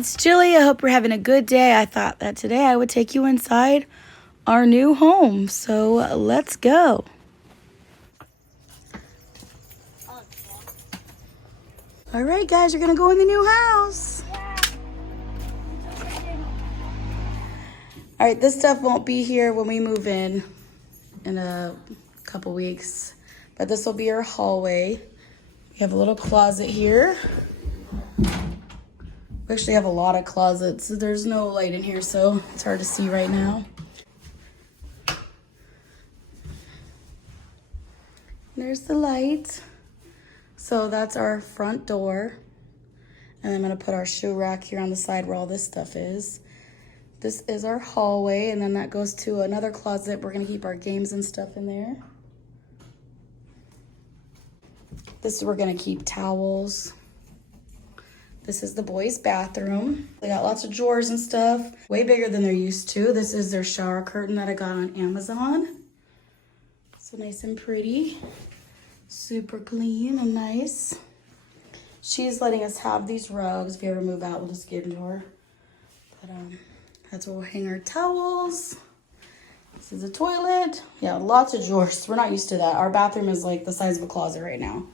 it's Jilly. I hope you're having a good day. I thought that today I would take you inside our new home. So let's go. All right, guys, you're going to go in the new house. All right, this stuff won't be here when we move in a couple weeks. But this will be our hallway. We have a little closet here. We actually have a lot of closets. There's no light in here, so it's hard to see right now. There's the light. So that's our front door. And I'm gonna put our shoe rack here on the side where all this stuff is. This is our hallway, and then that goes to another closet. We're gonna keep our games and stuff in there. This is where we're gonna keep towels. This is the boys' bathroom. They got lots of drawers and stuff, way bigger than they're used to. This is their shower curtain that I got on Amazon. So nice and pretty, super clean and nice. She's letting us have these rugs. If you ever move out, we'll just give them to her. But that's where we'll hang our towels. This is a toilet. Yeah, lots of drawers. We're not used to that. Our bathroom is like the size of a closet right now.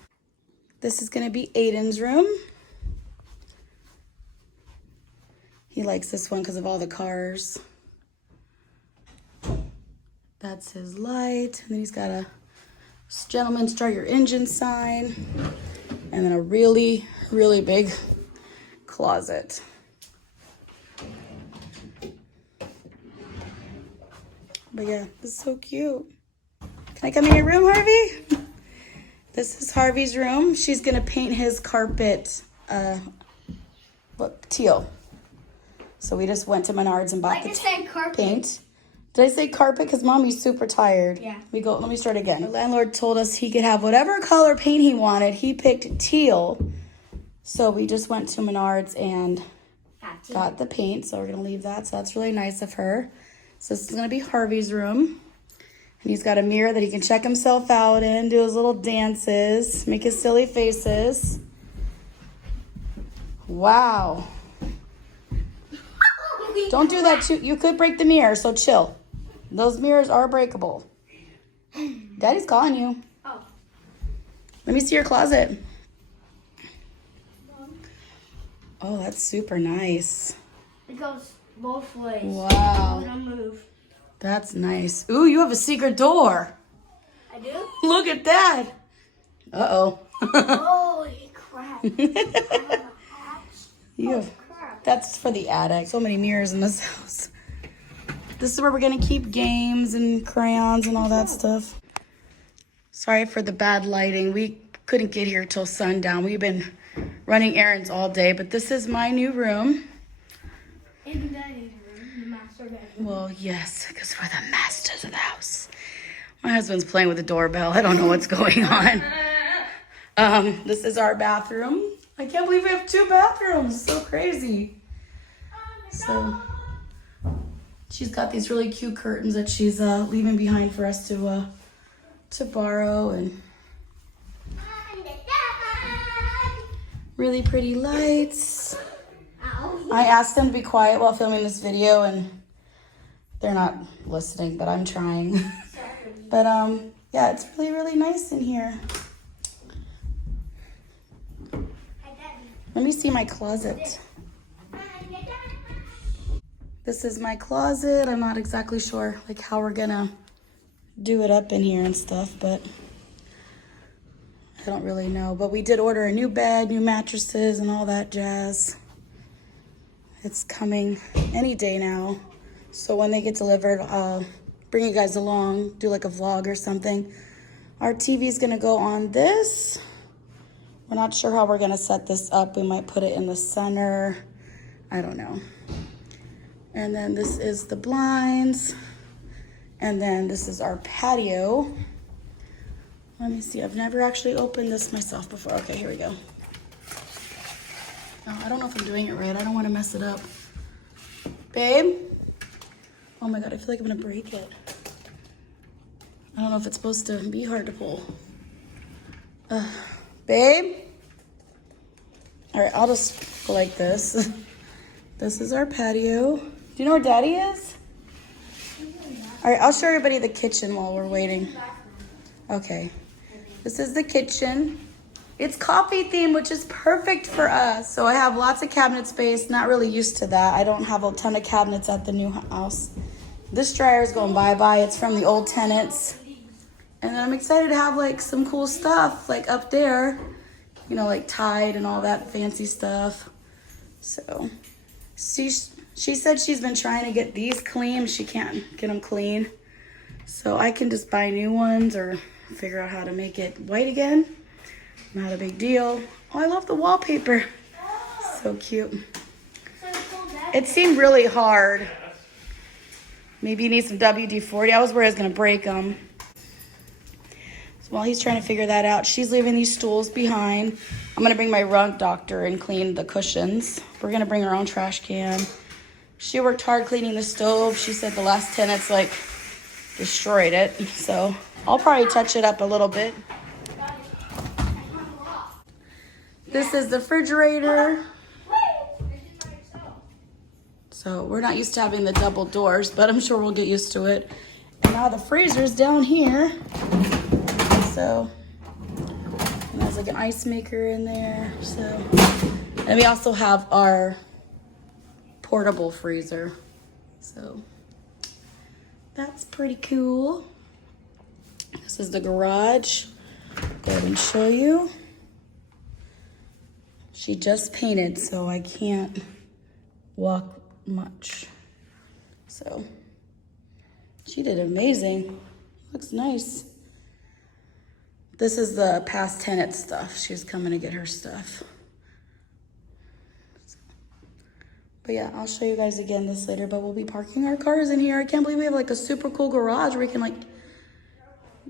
This is gonna be Aiden's room. He likes this one because of all the cars. That's his light. And then he's got a gentleman start your engine sign. And then a really, really big closet. But yeah, this is so cute. Can I come in your room, Harvey? This is Harvey's room. She's gonna paint his carpet, teal. So we just went to Menards and bought the paint. Did I say carpet? Because Mommy's super tired. Yeah. Let me start again. The landlord told us he could have whatever color paint he wanted. He picked teal. So we just went to Menards and got the paint. So we're going to leave that. So that's really nice of her. So this is going to be Harvey's room. And he's got a mirror that he can check himself out in, do his little dances, make his silly faces. Wow. Don't do that too. You could break the mirror, so chill. Those mirrors are breakable. Daddy's calling you. Oh. Let me see your closet. Oh, that's super nice. It goes both ways. Wow. I'm gonna move. That's nice. Ooh, you have a secret door. I do? Look at that. Uh-oh. Holy crap. You have... That's for the attic. So many mirrors in this house. This is where we're gonna keep games and crayons and all that stuff. Sorry for the bad lighting. We couldn't get here till sundown. We've been running errands all day, but this is my new room. And Daddy's room, the master bedroom. Well, yes, because we're the masters of the house. My husband's playing with the doorbell. I don't know what's going on. This is our bathroom. I can't believe we have 2 bathrooms. It's so crazy. So she's got these really cute curtains that she's leaving behind for us to borrow, and really pretty lights. I asked them to be quiet while filming this video, and they're not listening, but I'm trying. But yeah, it's really, really nice in here. Let me see my closet. This is my closet. I'm not exactly sure like how we're gonna do it up in here and stuff, but I don't really know. But we did order a new bed, new mattresses, and all that jazz. It's coming any day now. So when they get delivered, I'll bring you guys along, do like a vlog or something. Our TV's gonna go on this. We're not sure how we're gonna set this up. We might put it in the center. I don't know. And then this is the blinds. And then this is our patio. Let me see, I've never actually opened this myself before. Okay, here we go. Oh, I don't know if I'm doing it right. I don't wanna mess it up. Babe? Oh my God, I feel like I'm gonna break it. I don't know if it's supposed to be hard to pull. Babe? All right, I'll just go like this. This is our patio. Do you know where Daddy is? All right, I'll show everybody the kitchen while we're waiting. Okay, this is the kitchen. It's coffee themed, which is perfect for us. So I have lots of cabinet space, not really used to that. I don't have a ton of cabinets at the new house. This dryer is going bye-bye. It's from the old tenants. And then I'm excited to have like some cool stuff like up there, you know, like Tide and all that fancy stuff. So she said she's been trying to get these clean. She can't get them clean. So I can just buy new ones or figure out how to make it white again. Not a big deal. Oh, I love the wallpaper. So cute. It seemed really hard. Maybe you need some WD-40. I was worried I was going to break them. So while he's trying to figure that out, she's leaving these stools behind. I'm going to bring my rug doctor and clean the cushions. We're going to bring our own trash can. She worked hard cleaning the stove. She said the last tenants like destroyed it. So I'll probably touch it up a little bit. This is the refrigerator. So we're not used to having the double doors, but I'm sure we'll get used to it. And now the freezer's down here. So, and there's like an ice maker in there. So, and we also have our portable freezer. So that's pretty cool. This is the garage. Go ahead and show you. She just painted, so I can't walk much. So she did amazing. Looks nice. This is the past tenant stuff. She's coming to get her stuff. But yeah, I'll show you guys again this later, but we'll be parking our cars in here. I can't believe we have like a super cool garage where we can like,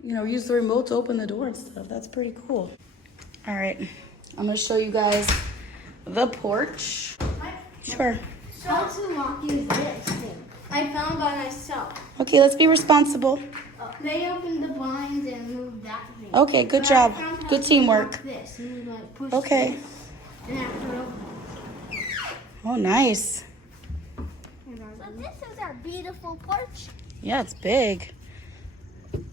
you know, use the remote to open the door and stuff. That's pretty cool. All right, I'm gonna show you guys the porch. Sure. How to lock is this thing? I found by myself. Okay, let's be responsible. They opened the blinds and moved that thing. Okay, good But job. I found how Good to teamwork. lock this. And you, like, push Okay. this and after it opens. Oh, nice. So this is our beautiful porch. Yeah, it's big.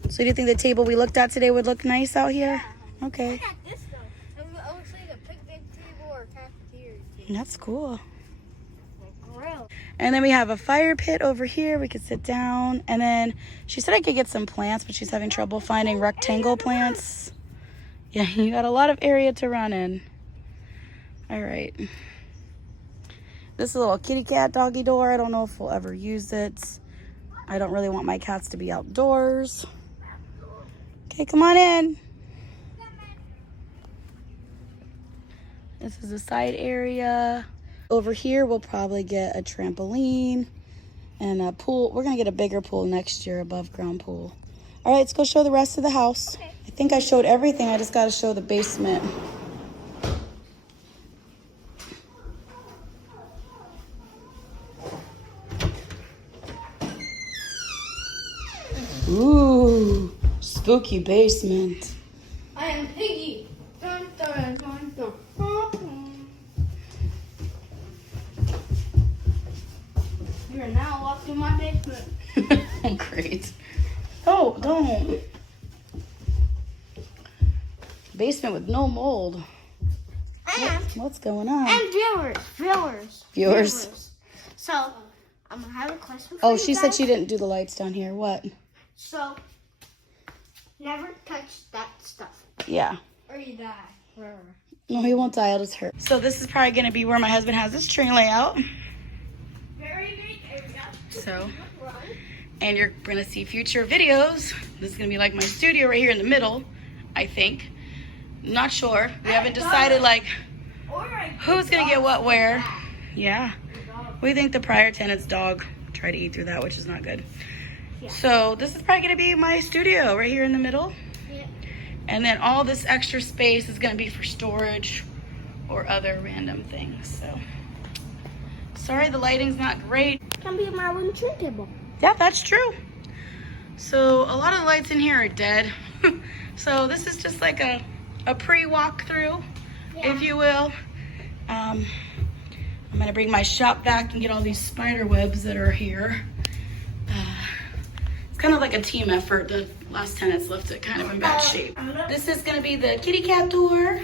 So do you think the table we looked at today would look nice out here? Okay. Look at this though. It looks like a picnic table or cafeteria table. That's cool. Grill. And then we have a fire pit over here. We could sit down. And then she said I could get some plants, but she's having trouble finding rectangle plants. Yeah, you got a lot of area to run in. All right. This is a little kitty cat doggy door. I don't know if we'll ever use it. I don't really want my cats to be outdoors. Okay, come on in. This is the side area. Over here, we'll probably get a trampoline and a pool. We're gonna get a bigger pool next year, above ground pool. All right, let's go show the rest of the house. Okay. I think I showed everything. I just gotta show the basement. Ooh, spooky basement. I am Piggy. Dun, dun, dun, dun, dun. You are now locked in my basement. Great. Oh, don't. Basement with no mold. And What's going on? viewers. So, I'm gonna have a question for Oh, you she said guys. she didn't do the lights down here. What? So, never touch that stuff. Yeah. Or you die. Forever. No, he won't die. I'll just hurt. So this is probably going to be where my husband has his tree layout. Very big area. So, and you're going to see future videos. This is going to be like my studio right here in the middle, I think. Not sure. We haven't decided like who's going to get what where. Yeah. We think the prior tenant's dog tried to eat through that, which is not good. Yeah. So this is probably going to be my studio right here in the middle. Yep. And then all this extra space is going to be for storage or other random things. So, sorry the lighting's not great. Can be my wooden tree table. Yeah, that's true. So, a lot of the lights in here are dead. So, this is just like a pre-walkthrough, if you will. I'm gonna bring my shop vac and get all these spider webs that are here. It's kind of like a team effort. The last tenants left it kind of in bad shape. This is gonna be the kitty cat door.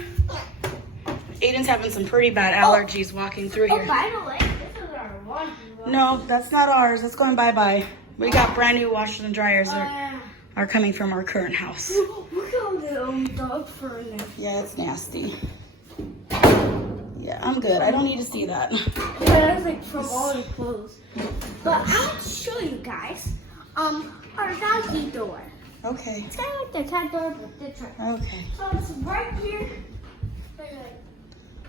Aiden's having some pretty bad allergies walking through here. Oh, by the way, this is our laundry room. No, that's not ours. That's going bye-bye. We got brand new washers and dryers that are coming from our current house. Look at all the dog fur in there. Yeah, it's nasty. Yeah, I'm good. I don't need to see that. Yeah, that's like from all the clothes. But I want to show you guys our doggy door. Okay. It's kind of like the cat door, but different. Okay. So it's right here.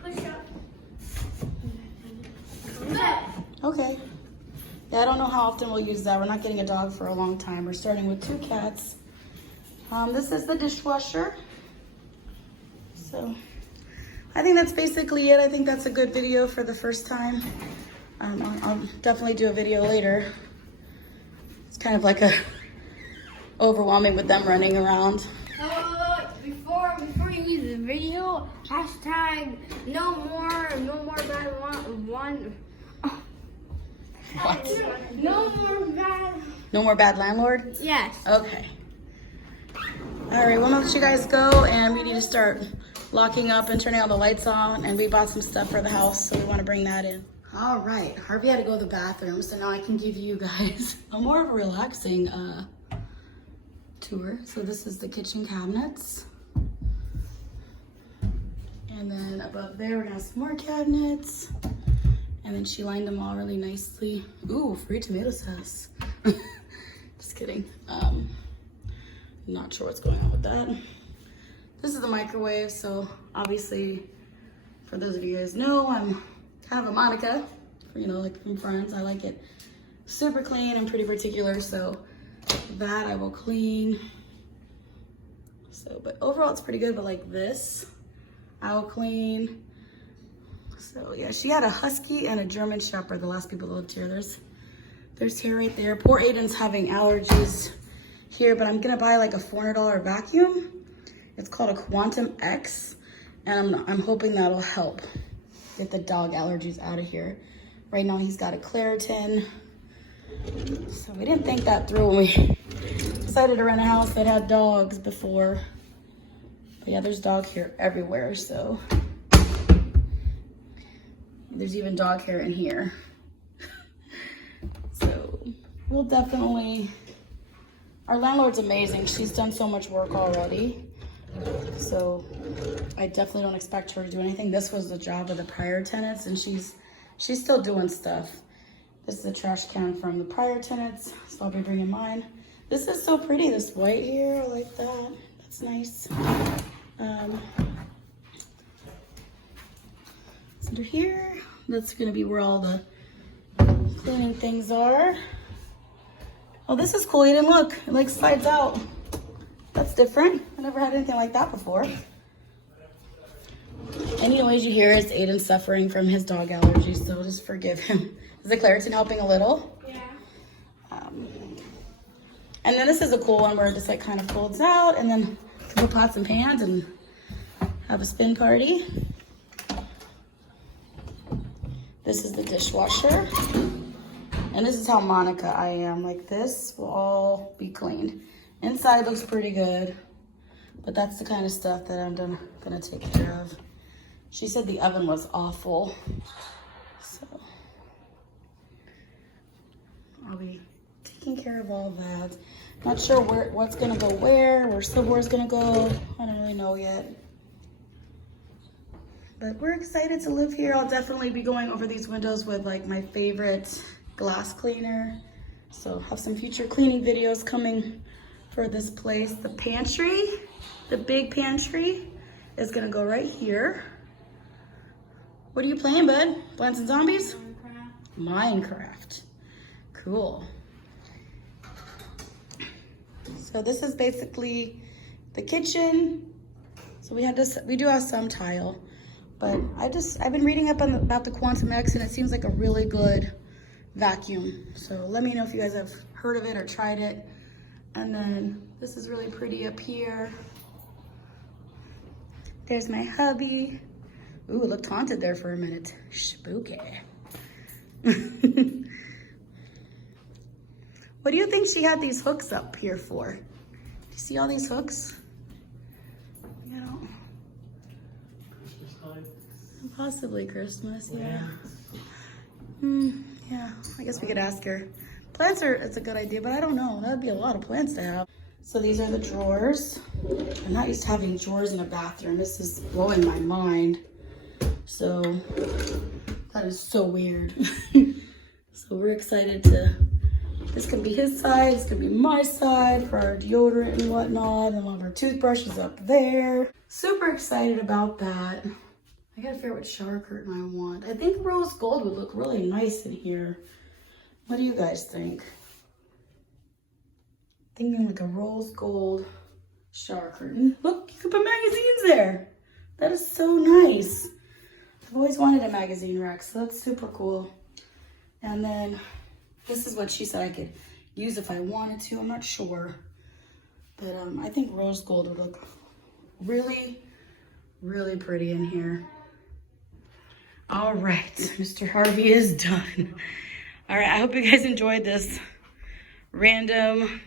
Push up. Okay. Yeah, I don't know how often we'll use that. We're not getting a dog for a long time. We're starting with 2 cats. This is the dishwasher. So I think that's basically it. I think that's a good video for the first time. I'll definitely do a video later. It's kind of like overwhelming with them running around. Before you use the video, hashtag no more bad one. What? No more bad. No more bad landlord? Yes. Okay. All right, we'll let you guys go, and we need to start locking up and turning all the lights on, and we bought some stuff for the house, so we want to bring that in. All right, Harvey had to go to the bathroom, so now I can give you guys a more of a relaxing tour. So this is the kitchen cabinets. And then above there, we're gonna have some more cabinets. And then she lined them all really nicely. Ooh, free tomato sauce. Just kidding. Not sure what's going on with that. This is the microwave, so obviously, for those of you guys know, I'm kind of a Monica, you know, like from Friends. I like it super clean and pretty particular, so that I will clean. So, but overall it's pretty good, but like this, I will clean. So yeah, she had a Husky and a German Shepherd, the last people that lived here. There's hair right there. Poor Aiden's having allergies here, but I'm gonna buy like a $400 vacuum. It's called a Quantum X, and I'm hoping that'll help get the dog allergies out of here. Right now he's got a Claritin. So we didn't think that through when we decided to rent a house that had dogs before. But yeah, there's dog hair everywhere, so. There's even dog hair in here. So we'll definitely, our landlord's amazing. She's done so much work already. So I definitely don't expect her to do anything. This was the job of the prior tenants, and she's still doing stuff. This is the trash can from the prior tenants, so I'll be bringing mine. This is so pretty, this white here, I like that. That's nice. Under here, that's gonna be where all the cleaning things are. Oh, this is cool. You didn't look. It like slides out. That's different. I never had anything like that before. Any noise you hear is Aiden suffering from his dog allergies, so just forgive him. Is the Claritin helping a little? Yeah. And then this is a cool one where it just like kind of folds out, and then put pots and pans and have a spin party. This is the dishwasher. And this is how Monica I am. Like this will all be cleaned. Inside looks pretty good, but that's the kind of stuff that I'm gonna take care of. She said the oven was awful, so I'll be taking care of all that. Not sure what's gonna go where silverware's gonna go. I don't really know yet. But we're excited to live here. I'll definitely be going over these windows with like my favorite glass cleaner. So have some future cleaning videos coming for this place. The pantry, the big pantry is gonna go right here. What are you playing, bud? Plants and Zombies? Minecraft. Cool. So this is basically the kitchen. So we do have some tile. But I've been reading up about the Quantum X, and it seems like a really good vacuum. So let me know if you guys have heard of it or tried it. And then this is really pretty up here. There's my hubby. Ooh, it looked haunted there for a minute. Spooky. What do you think she had these hooks up here for? Do you see all these hooks? You know, Christmas time. possibly Christmas, yeah. Yeah. Yeah, I guess we could ask her. Plants are, it's a good idea, but I don't know. That would be a lot of plants to have. So these are the drawers. I'm not used to having drawers in a bathroom. This is blowing my mind. So that is so weird. So we're excited to, this can be his side, this can be my side for our deodorant and whatnot. And we'll have our toothbrushes up there. Super excited about that. I gotta figure out what shower curtain I want. I think rose gold would look really nice in here. What do you guys think? Thinking like a rose gold shower curtain. Look, you can put magazines there. That is so nice. I've always wanted a magazine rack, so that's super cool. And then this is what she said I could use if I wanted to. I'm not sure. But I think rose gold would look really, really pretty in here. All right, Mr. Harvey is done. All right, I hope you guys enjoyed this random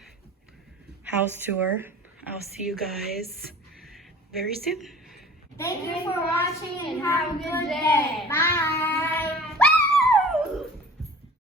house tour. I'll see you guys very soon. Thank you for watching and have a good day. Bye.